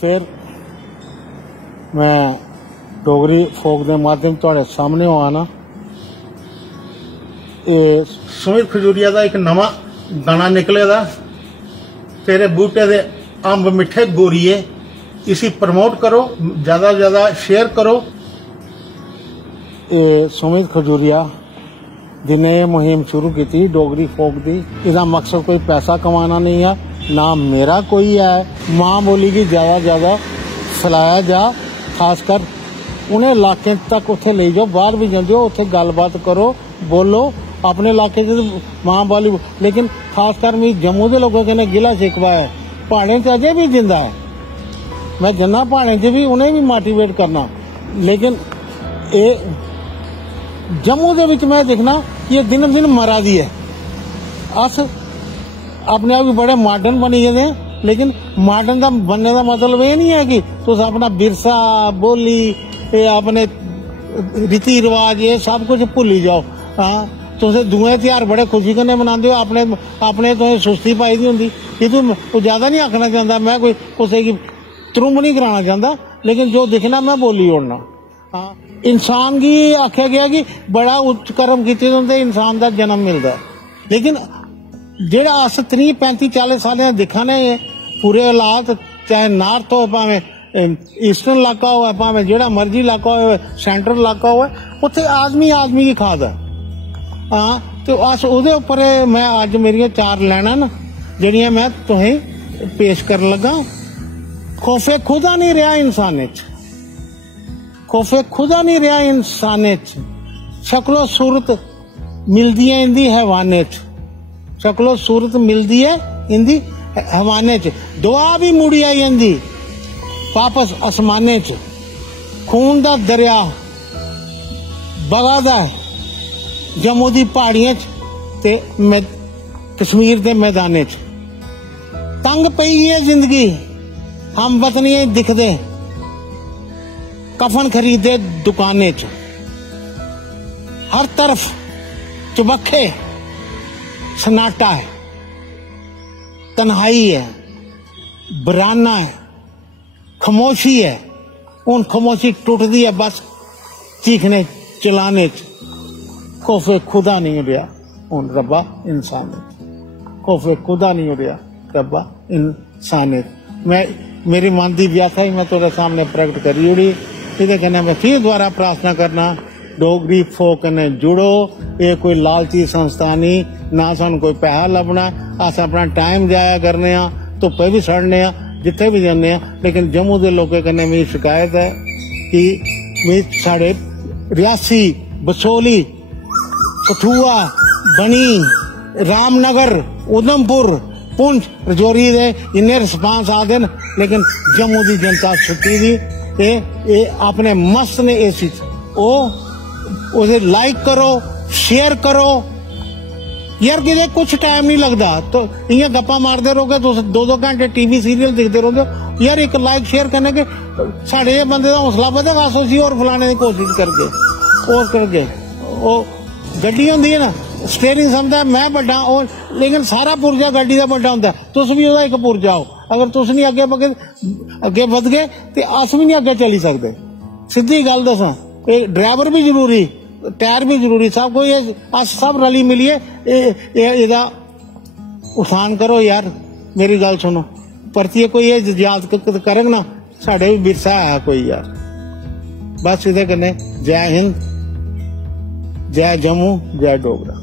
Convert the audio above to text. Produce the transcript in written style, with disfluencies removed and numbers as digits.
फिर मैं डोगरी फोक के माध्यम तुहाडे सामने आना। सुमित खजूरिया का एक नवा गाना निकले दा, तेरे बूटे दे अंब मिठे गोरीए। इसी प्रमोट करो, ज्यादा से ज्यादा शेयर करो। सुमित खजूरिया जिन्हें ये मुहिम शुरू की थी डोगरी फोक की, इसका मकसद कोई पैसा कमाना नहीं है, ना मेरा कोई है। माँ बोली की ज्यादा फैलाया जा, खासकर उन्हें इलाके तक उत्थे ले जाओ, बाहर भी जाते हो उत्थे गलबात करो, बोलो अपने इलाके से माँ बोली। लेकिन खासकर मैं जम्मू के लोगों के गिला शिकवा है, पहाड़े च अजे भी जिंदा है। मैं जन्ना पहाड़े च भी उन्हें भी मोटिवेट करना, लेकिन ये जम्मू के विच मैं देखना ये दिन दिन मरा दी है। अस अपने आप बड़े मॉडर्न बनी गए हैं, लेकिन मॉडर्न का बनने का मतलब ये नहीं है कि तुम अपना विरसा बोली अपने रीति रिवाज ये सब कुछ भुली जाओ। हाँ, तुम दुए त्योहार बड़े खुशी कन्नै मनाते हो, अपने तो सुस्ती पाई दी होंगी। ये तू ज्यादा नहीं आखना चाहता, मैं कोई किसी की त्रुंब नहीं कराना चाहता, लेकिन जो दिखना मैं बोली ओढ़ना। हाँ, इंसान की आख्या गया कि बड़ा उच्च कर्म किए होंगे इंसान का जन्म मिलता है, लेकिन जेड़ा अस 30, 35, 40 साल दिखा ने पूरे हालात, चाहे नॉर्थ हो भावे ईस्टर्न इलाका हो भावे जेड़ा मर्जी इलाका हो, सेंट्रल इलाका हो, उत्थे आदमी की खाद है। हाँ, तो अस उहदे उपर मैं अज मेरिया 4 लाइनां ना जेड़ियां मैं तुहें पेश कर लगा। खौफे खुदा नहीं रहा इंसाने च, खौफे खुदा नहीं रहा इंसाने च, शक्लो सूरत मिलदी है इंदी हैवाने च, शक्लो सूरत मिलदी है इंदी हैवाने च, दुआ भी मुड़ी आई इंदी वापस आसमाने च, खून दा दरिया बगादा है जम्मू दी पहाड़ियां च ते कश्मीर दे मैदाने च। तंग पई है जिंदगी हम वतनी दिखदे, कफन खरीदे दुकाने च, हर तरफ चुबखे सन्नाटा है, तन्हाई है, बराना है, खामोशी है। उन खामोशी टूटती है बस चीखने चिल्लाने च। खौफे खुदा नहीं रहा उन रब्बा इंसान, खौफे खुदा नहीं रहा रब्बा इंसान। मैं मेरी मन की व्याख्या ही मैं तेरे सामने प्रकट करी उड़ी। ये कहना मैं फिर दोबारा प्रार्थना करना, डोगरी फोक ने जुड़ो। ये कोई लालची संस्था नहीं, ना सन कोई पैसा लभना। अस अपना टाइम जाया करने, धुप्पे भी सड़ने, जिथे भी जाने। लेकिन जम्मू के लोगों कन्नै मेरी शिकायत है कि साढ़े रियासी, बसोली, कठुआ, बनी, रामनगर, उधमपुर, पुंछ, रजौरी दे इन्ने रिस्पांस आते हैं, लेकिन जम्मू की जनता सुती दी ए अपने मस्त ने इस उसे लाइक करो, शेयर करो यार। कि कुछ टाइम नहीं लगता, तो इं गप्पा मारते रहोगे तो 2-2 घंटे टीवी सीरियल देखते रहोगे यार। एक लाइक शेयर करने के साढ़े बंदे का हौसला बढ़ेगा, अस और फलाने की कोशिश करके वो गड्डी होंदी है ना, स्टेयरिंग समझदा मैं बड़ा, और लेकिन सारा पुरजा गड्डी का बड़ा होंदा, तुस भी ओहदा एक पुरजा हो। अगर तुस नहीं अगे बध गए तो अस भी नहीं अगे चली सकते। सीधी गल दसा, ड्राइवर भी जरूरी, टायर भी जरूरी, सब कोई अस सब रली मिलिए एदा उठान करो यार। मेरी गल सुनो, परतिए कोई याद करे ना, साढ़े भी विरसा है कोई यार। बस इहदे कन्नै जय हिंद, जय जम्मू, जय डोगरा।